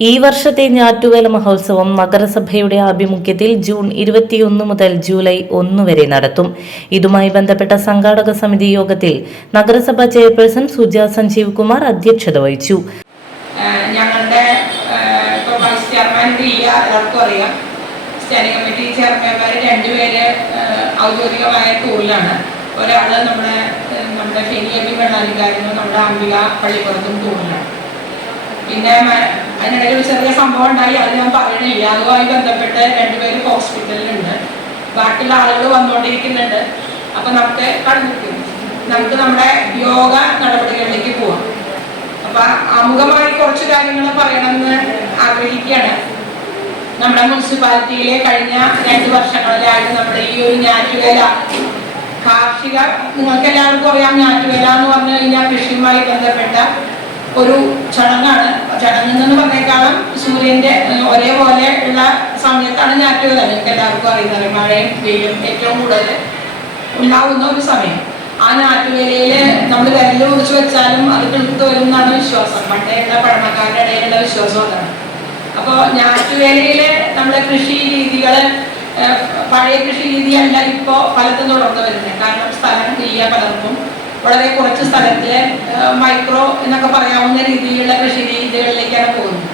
ഈ വർഷത്തെ ഞാറ്റുവേല മഹോത്സവം നഗരസഭയുടെ ആഭിമുഖ്യത്തിൽ ജൂൺ ഇരുപത്തിയൊന്ന് മുതൽ ജൂലൈ ഒന്ന് വരെ നടത്തും. ഇതുമായി ബന്ധപ്പെട്ട സംഘാടക സമിതി യോഗത്തിൽ നഗരസഭ ചെയർപേഴ്സൺ സുജ സഞ്ജീവ് കുമാർ അധ്യക്ഷത വഹിച്ചു. ഞങ്ങളുടെ സ്റ്റാൻഡിംഗ് കമ്മിറ്റി ചെയർമാൻമാർ രണ്ടുപേര് ഔദ്യോഗികമായ ടൂറിലാണ് ഒരാൾ നമ്മുടെ നമ്മുടെ ശനിയബി വെള്ളാലിക്കാരനും നമ്മുടെ അംബിക പള്ളിപ്പുറത്തും ടൂറിലാണ് പിന്നെ അതിനിടയിൽ ഒരു ചെറിയ സംഭവം ഉണ്ടായി അത് ഞാൻ പറയണില്ല. അതുമായി ബന്ധപ്പെട്ട് രണ്ടുപേരും ഹോസ്പിറ്റലിലുണ്ട്. ബാക്കിയുള്ള ആളുകൾ വന്നുകൊണ്ടിരിക്കുന്നുണ്ട്. അപ്പൊ നമുക്ക് കടന്നിരിക്കും. നമുക്ക് നമ്മുടെ യോഗ നടപടികളിലേക്ക് പോവാം. അപ്പൊ അമുഖമായി കുറച്ച് കാര്യങ്ങൾ പറയണമെന്ന് ആഗ്രഹിക്കുകയാണ്. നമ്മുടെ മുനിസിപ്പാലിറ്റിയിലെ കഴിഞ്ഞ രണ്ട് വർഷങ്ങളിലായിട്ട് നമ്മുടെ ഈ ഒരു ഞാറ്റുവേല കാർഷിക നിങ്ങൾക്ക് എല്ലാവർക്കും അറിയാം ഞാറ്റുവേല എന്ന് പറഞ്ഞു കഴിഞ്ഞാൽ കൃഷിയുമായി ബന്ധപ്പെട്ട ഒരു ചടങ്ങാണ്. ചടങ്ങ് എന്ന് പറഞ്ഞേക്കാളും സൂര്യന്റെ ഒരേപോലെ ഉള്ള സമയത്താണ് ഞാറ്റുവേല നിങ്ങൾക്ക് എല്ലാവർക്കും അറിയുന്നത് മഴയും വെയിലും ഏറ്റവും കൂടുതൽ ഉണ്ടാവുന്ന ഒരു സമയം. ആ ഞാറ്റുവേലയിൽ നമ്മൾ വിരൽ കുറിച്ച് വെച്ചാലും അത് കിളുത്ത് വരും എന്നാണ് വിശ്വാസം പണ്ടേയുള്ള പഴമക്കാരുടെ ഇടയിലുള്ള വിശ്വാസം അതാണ്. അപ്പോൾ ഞാറ്റുവേലയിൽ നമ്മുടെ കൃഷി രീതികൾ പഴയ കൃഷി രീതിയല്ല ഇപ്പോൾ പലതും തുടർന്ന് വരുന്നത്. കാരണം സ്ഥലം ഇല്ല പലർക്കും. വളരെ കുറച്ച് സ്ഥലത്തിലെ മൈക്രോ എന്നൊക്കെ പറയാവുന്ന രീതിയിലുള്ള കൃഷി രീതികളിലേക്കാണ് പോകുന്നത്.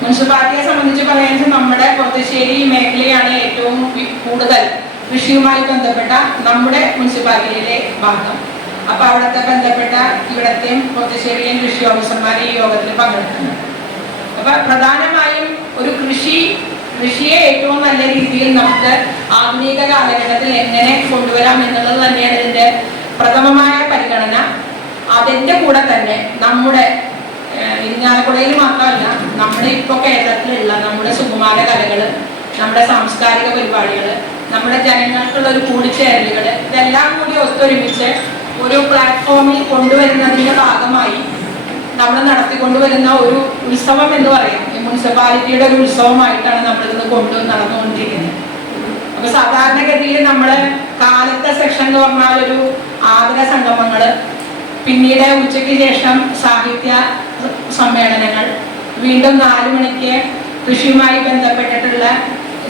മുനിസിപ്പാലിറ്റിയെ സംബന്ധിച്ച് പറയുന്നത് നമ്മുടെ കൊത്തശ്ശേരി മേഖലയാണ് ഏറ്റവും കൂടുതൽ കൃഷിയുമായി ബന്ധപ്പെട്ട നമ്മുടെ മുനിസിപ്പാലിറ്റിയിലെ ഭാഗം. അപ്പൊ അവിടുത്തെ ബന്ധപ്പെട്ട ഇവിടത്തെയും കൊത്തശ്ശേരിയിലെയും കൃഷി ഓഫീസർമാർ ഈ യോഗത്തിൽ പങ്കെടുക്കുന്നുണ്ട്. അപ്പൊ പ്രധാനമായും ഒരു കൃഷി കൃഷിയെ ഏറ്റവും നല്ല രീതിയിൽ നമുക്ക് ആധുനിക കാലഘട്ടത്തിൽ എങ്ങനെ കൊണ്ടുവരാം എന്നുള്ളത് തന്നെയാണ് ഇതിന്റെ കൂടെ തന്നെ നമ്മുടെ ഏഹ് ഇരിഞ്ഞാലക്കുടയിൽ മാത്രമല്ല നമ്മുടെ ഇപ്പൊ കേരളത്തിലുള്ള നമ്മുടെ സുകുമാര കലകൾ നമ്മുടെ സാംസ്കാരിക പരിപാടികൾ നമ്മുടെ ജനങ്ങൾക്കുള്ള ഒരു കൂടിച്ചേരലുകൾ ഇതെല്ലാം കൂടി ഒത്തൊരുമിച്ച് ഒരു പ്ലാറ്റ്ഫോമിൽ കൊണ്ടുവരുന്നതിന്റെ ഭാഗമായി നമ്മൾ നടത്തിക്കൊണ്ടുവരുന്ന ഒരു ഉത്സവം എന്ന് പറയാം. ഈ മുനിസിപ്പാലിറ്റിയുടെ ഒരു ഉത്സവമായിട്ടാണ് നമ്മൾ ഇന്ന് കൊണ്ടു നടന്നുകൊണ്ടിരിക്കുന്നത്. അപ്പൊ സാധാരണഗതിയിൽ നമ്മൾ കാലത്തെ സെക്ഷൻ എന്ന് പറഞ്ഞാൽ ഒരു ആദര സംഗമങ്ങൾ പിന്നീട് ഉച്ചയ്ക്ക് ശേഷം സാഹിത്യ സമ്മേളനങ്ങൾ. വീണ്ടും നാലു മണിക്ക് കൃഷിയുമായി ബന്ധപ്പെട്ടിട്ടുള്ള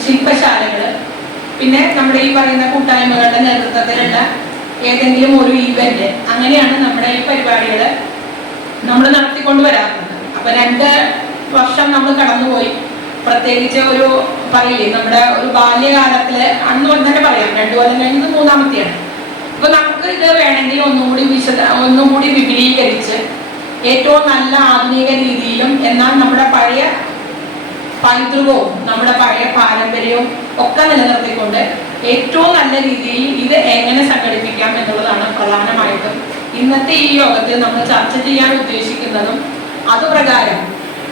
ശില്പശാലകൾ. പിന്നെ നമ്മുടെ ഈ പറയുന്ന കൂട്ടായ്മകളുടെ നേതൃത്വത്തിലുള്ള ഏതെങ്കിലും ഒരു ഈവന്റ് അങ്ങനെയാണ് നമ്മുടെ ഈ പരിപാടികൾ നമ്മൾ നടത്തിക്കൊണ്ട് വരാറുണ്ട് അപ്പൊ രണ്ട് വർഷം നമ്മൾ കടന്നുപോയി. പ്രത്യേകിച്ച് ഒരു പറയില്ലേ നമ്മുടെ ഒരു ബാല്യകാലത്തിൽ അന്ന് തന്നെ പറയാം രണ്ടു കൊല്ലം കഴിഞ്ഞത് മൂന്നാമത്തെയാണ്. അപ്പൊ ഇത് വേണമെങ്കിൽ ഒന്നുകൂടി വിശദ ഒന്നുകൂടി വിപുലീകരിച്ച് ഏറ്റവും നല്ല ആധുനിക രീതിയിലും എന്നാൽ നമ്മുടെ പഴയ പൈതൃകവും നമ്മുടെ പഴയ പാരമ്പര്യവും ഒക്കെ നിലനിർത്തിക്കൊണ്ട് ഏറ്റവും നല്ല രീതിയിൽ ഇത് എങ്ങനെ സംഘടിപ്പിക്കാം എന്നുള്ളതാണ് പ്രധാനമായിട്ടും ഇന്നത്തെ ഈ യോഗത്തിൽ നമ്മൾ ചർച്ച ചെയ്യാൻ ഉദ്ദേശിക്കുന്നതും അതുപ്രകാരം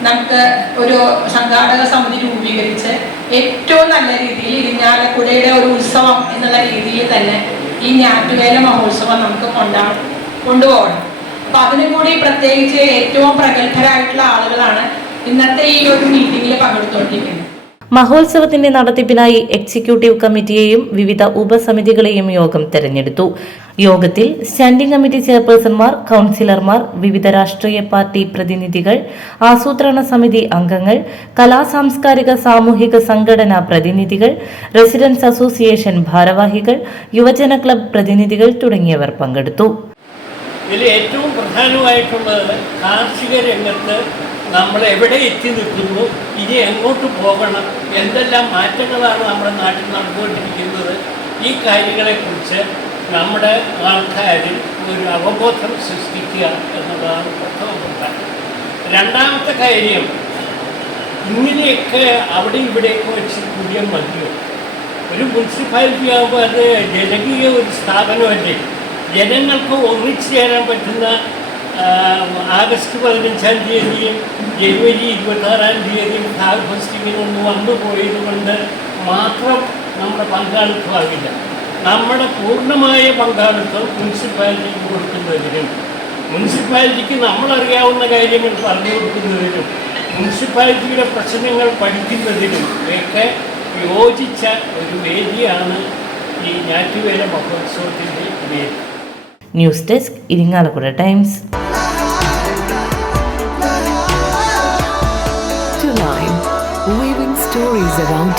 നമുക്ക് ഒരു സംഘാടക സമിതി രൂപീകരിച്ച് ഏറ്റവും നല്ല രീതിയിൽ ഇരിഞ്ഞാലക്കുടയുടെ ഒരു ഉത്സവം എന്നുള്ള രീതിയിൽ തന്നെ ഈ ഞാറ്റുവേല മഹോത്സവം നമുക്ക് കൊണ്ടാ കൊണ്ടുപോകണം. അപ്പൊ അതിനു കൂടി പ്രത്യേകിച്ച് ഏറ്റവും പ്രഗത്ഭരായിട്ടുള്ള ആളുകളാണ് ഇന്നത്തെ ഈ ഒരു മീറ്റിംഗിൽ പങ്കെടുത്തുകൊണ്ടിരിക്കുന്നത് മഹോത്സവത്തിന്റെ നടത്തിപ്പിനായി എക്സിക്യൂട്ടീവ് കമ്മിറ്റിയെയും വിവിധ ഉപസമിതികളെയും യോഗം തെരഞ്ഞെടുത്തു. യോഗത്തിൽ സ്റ്റാൻഡിംഗ് കമ്മിറ്റി ചെയർപേഴ്സൺമാർ കൗൺസിലർമാർ വിവിധ രാഷ്ട്രീയ പാർട്ടി പ്രതിനിധികൾ ആസൂത്രണ സമിതി അംഗങ്ങൾ കലാ സാംസ്കാരിക സാമൂഹിക സംഘടനാ പ്രതിനിധികൾ റെസിഡൻസ് അസോസിയേഷൻ ഭാരവാഹികൾ യുവജന ക്ലബ് പ്രതിനിധികൾ തുടങ്ങിയവർ പങ്കെടുത്തു. ഇതിൽ ഏറ്റവും പ്രധാനമായിട്ടുള്ളത് കാർഷിക രംഗത്ത് നമ്മൾ എവിടെ എത്തി നിൽക്കുന്നു? ഇനി എങ്ങോട്ട് പോകണം? എന്തെല്ലാം മാറ്റങ്ങളാണ് നമ്മുടെ നാട്ടിൽ നടന്നുകൊണ്ടിരിക്കുന്നത്? ഈ കാര്യങ്ങളെക്കുറിച്ച് നമ്മുടെ ആൾക്കാരിൽ ഒരു അവബോധം സൃഷ്ടിക്കുക എന്നതാണ് പ്രഥമ പ്രധാനം. രണ്ടാമത്തെ കാര്യം ഇങ്ങനെയൊക്കെ അവിടെ ഇവിടെയൊക്കെ വെച്ച് കൂടിയ മതിയോ? ഒരു മുനിസിപ്പാലിറ്റി ആകുമ്പോൾ അത് ജനകീയ ഒരു സ്ഥാപനമല്ലേ? ജനങ്ങൾക്ക് ഒന്നിച്ചു ചേരാൻ പറ്റുന്ന ആഗസ്റ്റ് പതിനഞ്ചാം തീയതിയും ജനുവരി ഇരുപത്താറാം തീയതിയും ഫ്ലാഗ് ഹോസ്റ്റിങ്ങിനൊന്ന് വന്നു പോയത് കൊണ്ട് മാത്രം നമ്മുടെ പങ്കാളിത്തമാകില്ല. നമ്മുടെ പൂർണമായ പങ്കാളിത്തം മുനിസിപ്പാലിറ്റിക്ക് കൊടുക്കുന്നതിനും മുനിസിപ്പാലിറ്റിക്ക് നമ്മളറിയാവുന്ന കാര്യങ്ങൾ പറഞ്ഞു കൊടുക്കുന്നതിനും മുനിസിപ്പാലിറ്റിയുടെ പ്രശ്നങ്ങൾ പഠിക്കുന്നതിനും ഒക്കെ യോജിച്ച ഒരു വേദിയാണ് ഈ ഞാറ്റുവേല മഹോത്സവത്തിന്റെ വേദി. News desk Irinjalakuda times.